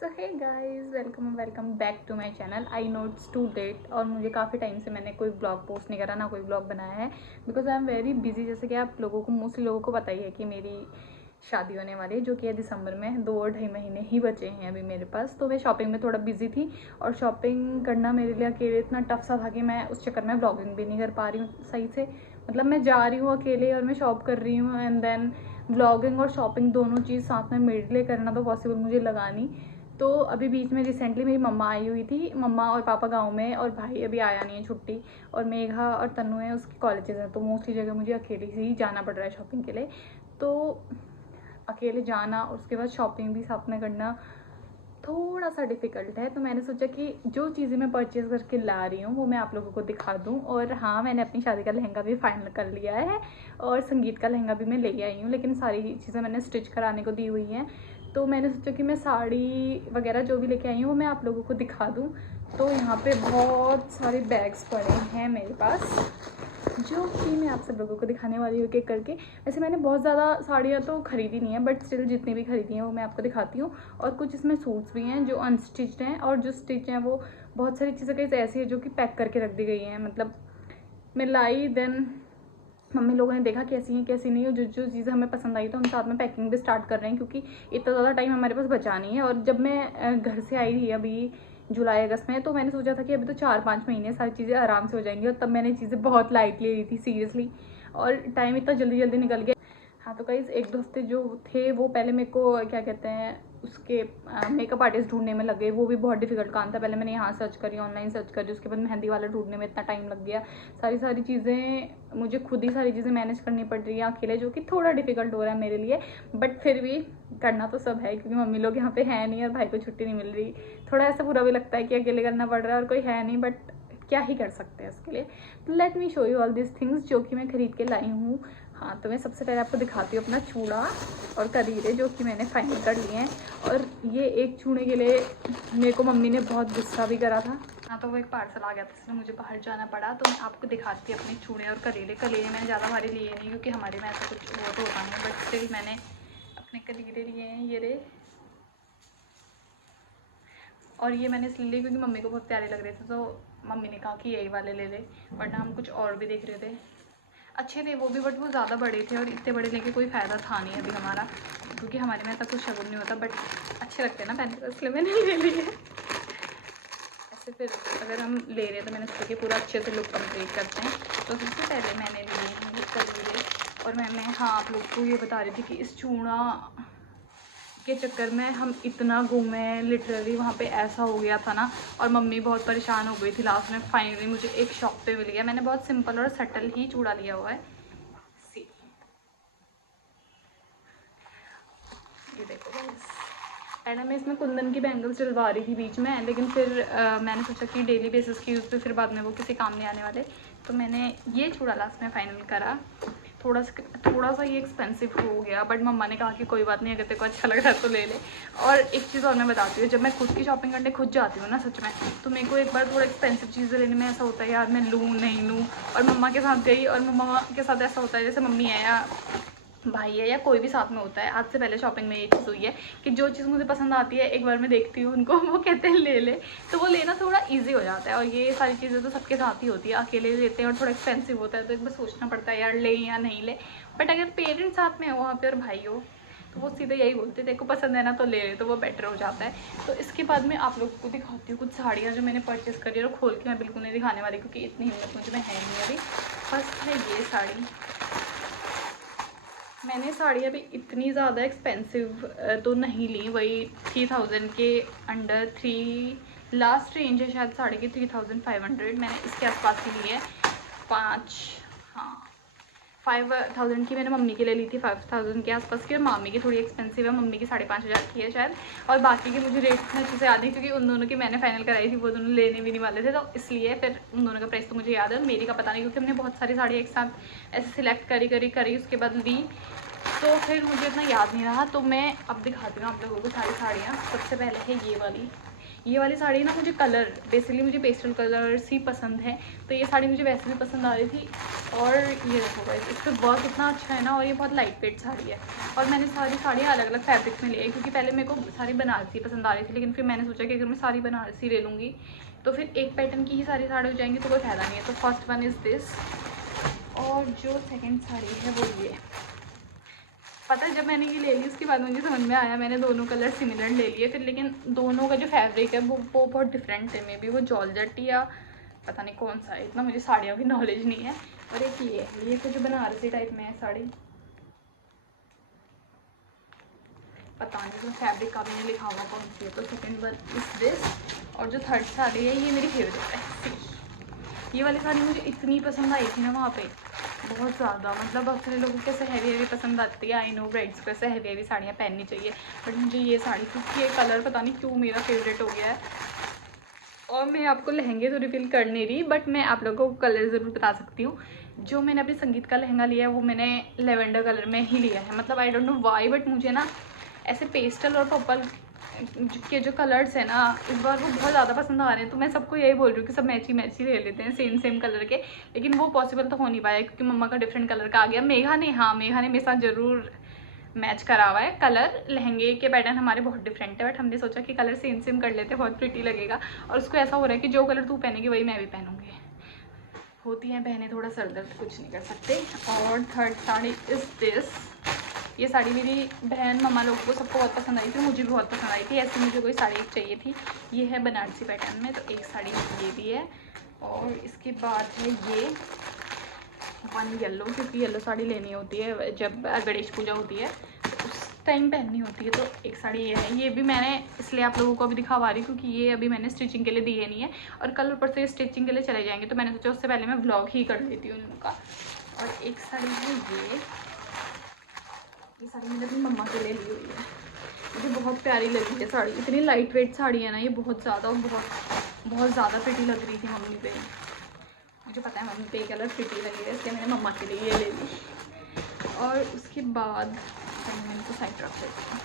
So hey guys, welcome back to my channel. I know it's too late और मुझे काफ़ी time से मैंने कोई ब्लॉग पोस्ट नहीं करा, ना कोई ब्लॉग बनाया है, because I am very busy. जैसे कि आप लोगों को, मोस्टली लोगों को पता ही है कि मेरी शादी होने वाली है, जो कि है दिसंबर में। 2 और ढाई महीने ही बचे हैं अभी मेरे पास। तो मैं शॉपिंग में थोड़ा बिजी थी और शॉपिंग करना मेरे लिए अकेले इतना टफ सा था कि मैं उस चक्कर में ब्लॉगिंग भी नहीं कर पा रही हूँ सही से। मतलब मैं जा रही हूँ अकेले और मैं शॉप कर रही हूँ, एंड देन व्लॉगिंग और शॉपिंग दोनों चीज़ साथ में मेरे लिए करना तो पॉसिबल मुझे लगा नहीं। तो अभी बीच में रिसेंटली मेरी मम्मा आई हुई थी, मम्मा और पापा गांव में, और भाई अभी आया नहीं है छुट्टी, और मेघा और तन्नू है, उसकी कॉलेजेस हैं, तो मोस्टली जगह मुझे अकेले से ही जाना पड़ रहा है शॉपिंग के लिए। तो अकेले जाना और उसके बाद शॉपिंग भी साथ में करना थोड़ा सा डिफ़िकल्ट है। तो मैंने सोचा कि जो चीज़ें मैं परचेज़ करके ला रही हूँ वो मैं आप लोगों को दिखा दूँ। और हाँ, मैंने अपनी शादी का लहंगा भी फाइनल कर लिया है और संगीत का लहंगा भी मैं ले आई हूँ, लेकिन सारी चीज़ें मैंने स्टिच कराने को दी हुई हैं। तो मैंने सोचा कि मैं साड़ी वगैरह जो भी लेके आई हूँ वो मैं आप लोगों को दिखा दूँ। तो यहाँ पे बहुत सारे बैग्स पड़े हैं मेरे पास, जो कि मैं आप सब लोगों को दिखाने वाली हूँ एक एक करके। वैसे मैंने बहुत ज़्यादा साड़ियाँ तो ख़रीदी नहीं है, बट स्टिल जितनी भी ख़रीदी हैं वो मैं आपको दिखाती हूँ। और कुछ इसमें सूट्स भी हैं जो अनस्टिच्ड हैं, और जो स्टिच हैं वो बहुत सारी चीज़ें कहीं ऐसी है जो कि पैक करके रख दी गई हैं। मतलब मैं लाई, देन मम्मी लोगों ने देखा कैसी हैं कैसी नहीं, और जो जो चीज़ें हमें पसंद आई तो हम साथ में पैकिंग भी स्टार्ट कर रहे हैं, क्योंकि इतना ज़्यादा टाइम हमारे पास बचा नहीं है। और जब मैं घर से आई थी अभी जुलाई अगस्त में, तो मैंने सोचा था कि अभी तो 4-5 महीने सारी चीज़ें आराम से हो जाएंगी, और तब मैंने चीज़ें बहुत लाइटली ली थी सीरियसली, और टाइम इतना जल्दी जल्दी निकल गया। हाँ, तो गाइस 1-2 हफ्ते जो थे वो पहले मेरे को क्या कहते हैं उसके मेकअप आर्टिस्ट ढूंढने में लगे। वो भी बहुत डिफिकल्ट काम था। पहले मैंने यहाँ सर्च करी, ऑनलाइन सर्च करी, उसके बाद मेहंदी वाला ढूंढने में इतना टाइम लग गया। सारी चीज़ें मुझे खुद ही सारी चीज़ें मैनेज करनी पड़ रही है अकेले, जो कि थोड़ा डिफिकल्ट हो रहा है मेरे लिए, बट फिर भी करना तो सब है, क्योंकि मम्मी लोग यहाँ पे है नहीं और भाई को छुट्टी नहीं मिल रही। थोड़ा ऐसा बुरा भी लगता है कि अकेले करना पड़ रहा है और कोई है नहीं, बट क्या ही कर सकते हैं उसके लिए। तो let me show you all this things जो कि मैं खरीद के लाई हूँ। हाँ, तो मैं सबसे पहले आपको दिखाती हूँ अपना चूड़ा और करीरे, जो कि मैंने फाइनल कर लिए हैं। और ये एक चूड़े के लिए मेरे को मम्मी ने बहुत गुस्सा भी करा था। हाँ, तो वो एक पार्सल आ गया था, इसलिए मुझे बाहर जाना पड़ा। तो मैं आपको दिखाती हूँ अपने चूड़े और करीरे मैंने ज़्यादा भारी लिए नहीं, क्योंकि हमारे में ऐसा कुछ वो तो होता नहीं, बट स्टिल मैंने अपने करीरे लिए हैं ये रे। और ये मैंने इसलिए लिए क्योंकि मम्मी को बहुत प्यारे लग रहे थे, तो मम्मी ने कहा कि यही वाले ले ले, वरना हम कुछ और भी देख रहे थे। अच्छे थे वो भी, बट वो ज़्यादा बड़े थे, और इतने बड़े लेके कोई फ़ायदा था नहीं अभी हमारा, क्योंकि हमारे में ऐसा कुछ शगुन नहीं होता, बट अच्छे लगते हैं ना पहनने, तो इसलिए मैंने ले लिए। ऐसे फिर अगर हम ले रहे हैं तो मैंने सोचा कि पूरा अच्छे से लुक कंप्लीट करते हैं। तो सबसे पहले मैंने लिए हैं करीरे। और मैं हाँ, आप लोग को ये बता रही थी कि इस चूड़ा के चक्कर में हम इतना घूमे, लिटरली वहाँ पे ऐसा हो गया था ना, और मम्मी बहुत परेशान हो गई थी। लास्ट में फाइनली मुझे एक शॉप पे मिल गया। मैंने बहुत सिंपल और सटल ही चूड़ा लिया हुआ है। सी, ये देखो गाइस, पहले मैं इसमें कुंदन की बैंगल्स डलवा रही थी बीच में, लेकिन फिर मैंने सोचा कि डेली बेसिस की यूज़ पे फिर बाद में वो किसी काम नहीं आने वाले, तो मैंने ये चूड़ा लास्ट में फाइनल करा। थोड़ा सा ये एक्सपेंसिव हो गया, बट मम्मा ने कहा कि कोई बात नहीं, अगर तेरे को अच्छा लग रहा है तो ले ले। और एक चीज़ और मैं बताती हूँ, जब मैं खुद की शॉपिंग करने खुद जाती हूँ ना सच में, तो मेरे को एक बार थोड़ा एक्सपेंसिव चीज़ें लेने में ऐसा होता है यार मैं लूँ नहीं लूँ। और मम्मा के साथ गई, और मम्मा के साथ ऐसा होता है जैसे मम्मी है या भाई है या कोई भी साथ में होता है। आज से पहले शॉपिंग में ये चीज़ हुई है कि जो चीज़ मुझे पसंद आती है, एक बार मैं देखती हूँ उनको, वो कहते हैं ले ले, तो वो लेना थोड़ा इजी हो जाता है। और ये सारी चीज़ें तो सबके साथ ही होती है, अकेले लेते हैं और थोड़ा एक्सपेंसिव होता है, तो एक बार सोचना पड़ता है यार ले या नहीं ले। बट अगर पेरेंट्स साथ में हो वहाँ पे और भाई हो, तो वो सीधे यही बोलते हैं देखो पसंद है ना तो ले ले, तो वो बेटर हो जाता है। तो इसके बाद मैं आप लोगों को दिखाती हूँ कुछ साड़ियाँ जो मैंने परचेज़ करी, और खोल के मैं बिल्कुल नहीं दिखाने वाली, क्योंकि इतनी हिम्मत मुझे में है नहीं अभी। फर्स्ट है ये साड़ी। मैंने साड़ियाँ भी इतनी ज़्यादा एक्सपेंसिव तो नहीं ली, वही 3000 के अंडर, 3 लास्ट रेंज है शायद साड़ी की 3500। मैंने इसके आसपास की ली है 5, हाँ 5000 की मैंने मम्मी के लिए ली थी, 5000 के आसपास की। और मामी की थोड़ी एक्सपेंसिव है, मम्मी की 5500 की है शायद। और बाकी की मुझे रेट इतने अच्छे से याद नहीं, क्योंकि उन दोनों की मैंने फाइनल कराई थी, वो दोनों लेने भी नहीं वाले थे, तो इसलिए फिर उन दोनों का प्राइस तो मुझे याद है, मेरी का पता नहीं, क्योंकि हमने बहुत सारी साड़ी एक साथ ऐसे सिलेक्ट करी उसके बाद ली, तो फिर मुझे इतना याद नहीं रहा। तो मैं अब दिखाती हूँ आप लोगों को सारी साड़ियाँ। सबसे पहले है ये वाली साड़ी ना, मुझे कलर बेसिकली मुझे पेस्टल कलर्स ही पसंद है, तो ये साड़ी मुझे वैसे भी पसंद आ रही थी, और ये देखो गाइस, इस पर वर्क इतना अच्छा है ना, और ये बहुत लाइट वेट साड़ी है। और मैंने सारी साड़ियाँ अलग अलग फैब्रिक में ली है, क्योंकि पहले मेरे को सारी बनारसी पसंद आ रही थी, लेकिन फिर मैंने सोचा कि अगर मैं सारी बनारसी ले लूँगी तो फिर एक पैटर्न की ही सारी साड़ी हो जाएंगी, तो कोई फ़ायदा नहीं है। तो फर्स्ट वन इज़ दिस, और जो सेकेंड साड़ी है वो ये। पता है, जब मैंने ये ले ली उसके बाद मुझे समझ में आया, मैंने दोनों कलर सिमिलर ले लिए फिर, लेकिन दोनों का जो फैब्रिक है वो बहुत डिफरेंट है। मे बी वो जॉर्जेट या पता नहीं कौन सा है, इतना मुझे साड़ियों की नॉलेज नहीं है। और एक ये कुछ बनारसी टाइप में है साड़ी, पता नहीं तो फैब्रिक का भी नहीं लिखा हुआ कौन सी है। तो सेकेंड वन इज दिस, और जो थर्ड साड़ी है ये मेरी फेवरेट है। ये वाली साड़ी मुझे इतनी पसंद आई थी ना वहाँ पे, बहुत ज़्यादा। मतलब बहुत सारे लोगों को कैसे हैवी हैवी पसंद आती है, आई नो ब्राइड्स को ऐसे हैवी हैवी साड़ियाँ पहननी चाहिए, बट मुझे ये साड़ी, क्योंकि ये कलर पता नहीं क्यों मेरा फेवरेट हो गया है। और मैं आपको लहंगे तो रिवील कर नहीं रही, बट मैं आप लोगों को कलर ज़रूर बता सकती हूँ। जो मैंने अपने संगीत का लहंगा लिया है वो मैंने लेवेंडर कलर में ही लिया है। मतलब I don't know why, but मुझे ना ऐसे पेस्टल और पर्पल के जो कलर्स है ना इस बार वो बहुत ज़्यादा पसंद आ रहे हैं। तो मैं सबको यही बोल रही हूँ कि सब मैची मैची ले लेते हैं, सेम सेम कलर के, लेकिन वो पॉसिबल तो हो नहीं पाया क्योंकि मम्मा का डिफरेंट कलर का आ गया। मेघा ने मेरे साथ ज़रूर मैच करा हुआ है कलर। लहंगे के पैटर्न हमारे बहुत डिफरेंट है, बट हमने सोचा कि कलर सेम सेम कर लेते हैं, बहुत प्रिटी लगेगा। और उसको ऐसा हो रहा है कि जो कलर तू पहनेगी वही मैं भी पहनूंगी। होती हैं बहनें थोड़ा सर दर्द, कुछ नहीं कर सकते। और थर्ड साड़ी इज़ दिस, ये साड़ी मेरी बहन मम्मा लोगों को सबको बहुत पसंद आई थी, मुझे भी बहुत पसंद आई थी। ऐसी मुझे कोई साड़ी चाहिए थी, ये है बनारसी पैटर्न में, तो एक साड़ी ये भी है। और इसके बाद है ये वन येलो, क्योंकि येलो साड़ी लेनी होती है जब गणेश पूजा होती है तो उस टाइम पहननी होती है। तो एक साड़ी ये है, ये भी मैंने इसलिए आप लोगों को अभी दिखा पा रही क्योंकि ये अभी मैंने स्टिचिंग के लिए दिए नहीं है, और कल ऊपर से स्टिचिंग के लिए चले जाएंगे, तो मैंने सोचा उससे पहले मैं व्लॉग ही कर लेती हूँ उनका। और एक साड़ी है ये साड़ी मैंने अपनी मम्मा के लिए ली हुई है, मुझे बहुत प्यारी लगी है साड़ी। इतनी लाइट वेट साड़ी है ना ये, बहुत ज़्यादा, और बहुत ज़्यादा प्रिटी लग रही थी मम्मी पे। मुझे पता है मम्मी पे कलर प्रिटी लगेगा, इसलिए मैंने मम्मा के लिए ये ले ली। और उसके बाद मैं इनको साइड रख देती हूँ।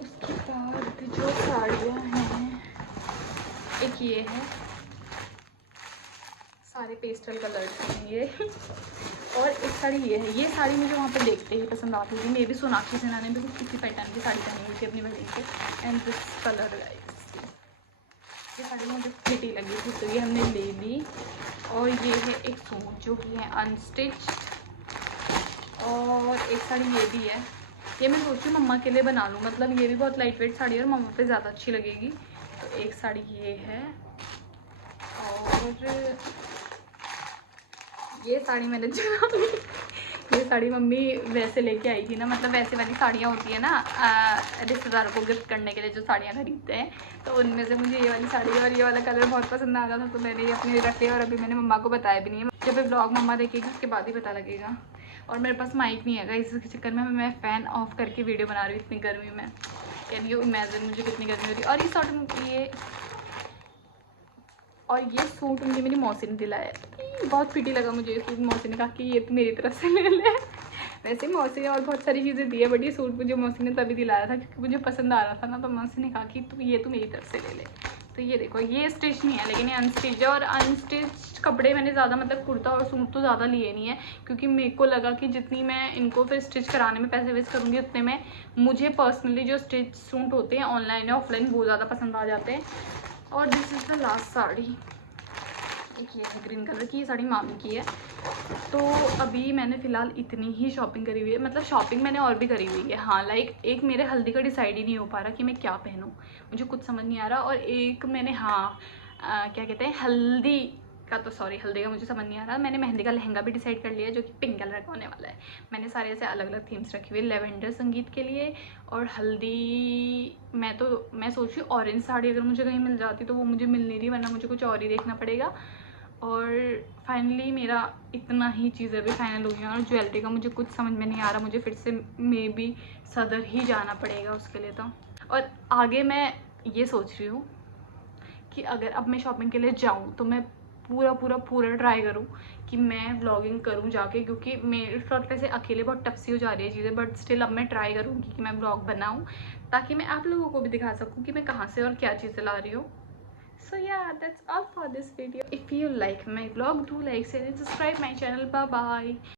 उसके बाद जो साड़ियाँ हैं, एक ये है, सारे पेस्टल कलर्स हैं ये। और एक साड़ी ये है, ये साड़ी मुझे वहाँ पे देखते ही पसंद आती थी। मे भी सोनाक्षी सिन्हा ने भी कुछ इसी पैटर्न की साड़ी पहनी हुई थी अपनी वेडिंग पे, एंड दिस कलर ये साड़ी मुझे प्रिटी लगी थी, तो ये हमने ले ली। और ये है एक सूट जो कि है अनस्टिच्ड, और एक साड़ी ये भी है, ये मैं सोच रही हूँ मम्मा के लिए बना लूँ, मतलब ये भी बहुत लाइट वेट साड़ी है और मम्मा पे ज़्यादा अच्छी लगेगी। तो एक साड़ी ये है, और ये साड़ी मैंने ये साड़ी मम्मी वैसे लेके आई थी ना, मतलब वैसे वाली साड़ियाँ होती है ना रिश्तेदारों को गिफ्ट करने के लिए जो साड़ियाँ खरीदते हैं, तो उनमें से मुझे ये वाली साड़ी और ये वाला कलर बहुत पसंद आ रहा था, तो मैंने ये अपने रख लिया। और अभी मैंने मम्मा को बताया भी नहीं है, जब ब्लॉग मम्मा देखेगी उसके बाद ही पता लगेगा। और मेरे पास माइक नहीं है, इस चक्कर में मैं फ़ैन ऑफ करके वीडियो बना रही हूँ इतनी गर्मी में। कैन यू इमेजिन मुझे कितनी गर्मी हो रही है। और ये सूट मुझे मेरी मौसी ने दिलाया, बहुत प्रिटी लगा मुझे ये सूट। मौसी ने कहा कि ये तो मेरी तरफ से ले ले। वैसे मौसी ने और बहुत सारी चीज़ें दी है, बट ये सूट मुझे मौसी ने तभी दिलाया था क्योंकि मुझे पसंद आ रहा था ना, तो मौसी ने कहा कि तू मेरी तरफ से ले ले। तो ये देखो, ये स्टिच नहीं है लेकिन ये अनस्टिच है। और अनस्टिच कपड़े मैंने ज़्यादा, मतलब कुर्ता और सूट तो ज़्यादा लिए नहीं है, क्योंकि मेरे को लगा कि जितनी मैं इनको फिर स्टिच कराने में पैसे वेस्ट करूँगी उतने में मुझे पर्सनली जो स्टिच सूट होते हैं ऑनलाइन या ऑफलाइन वो ज़्यादा पसंद आ जाते हैं। और this is the last sari, एक ये है ग्रीन कलर की, ये साड़ी मामी की है। तो अभी मैंने फ़िलहाल इतनी ही शॉपिंग करी हुई है, मतलब शॉपिंग मैंने और भी करी हुई है। हाँ, लाइक एक मेरे हल्दी का डिसाइड ही नहीं हो पा रहा कि मैं क्या पहनूं, मुझे कुछ समझ नहीं आ रहा। और एक मैंने क्या कहते हैं हल्दी का मुझे समझ नहीं आ रहा। मैंने मेहंदी का लहंगा भी डिसाइड कर लिया जो कि पिंक कलर का होने वाला है। मैंने सारे ऐसे अलग अलग थीम्स रखी हुई है, लेवेंडर संगीत के लिए, और हल्दी मैं सोच रही हूँ ऑरेंज साड़ी अगर मुझे कहीं मिल जाती तो वो मुझे मिल नहीं रही, वरना मुझे कुछ और ही देखना पड़ेगा। और फाइनली मेरा इतना ही चीज़ें भी फाइनल हो गई हैं। और ज्वेलरी का मुझे कुछ समझ में नहीं आ रहा, मुझे फिर से मे बी सदर ही जाना पड़ेगा उसके लिए। तो और आगे मैं ये सोच रही हूँ कि अगर अब मैं शॉपिंग के लिए जाऊँ तो मैं पूरा ट्राई करूँ कि मैं व्लॉगिंग करूँ जाके, क्योंकि मेरे साथ वैसे अकेले बहुत टफ सी हो जा रही है चीज़ें, बट स्टिल अब मैं ट्राई करूँगी कि मैं व्लॉग बनाऊँ ताकि मैं आप लोगों को भी दिखा सकूँ कि मैं कहाँ से और क्या चीज़ें ला रही हूँ। So yeah, that's all for this video. If you like my vlog, do like, share and subscribe my channel. Bye bye.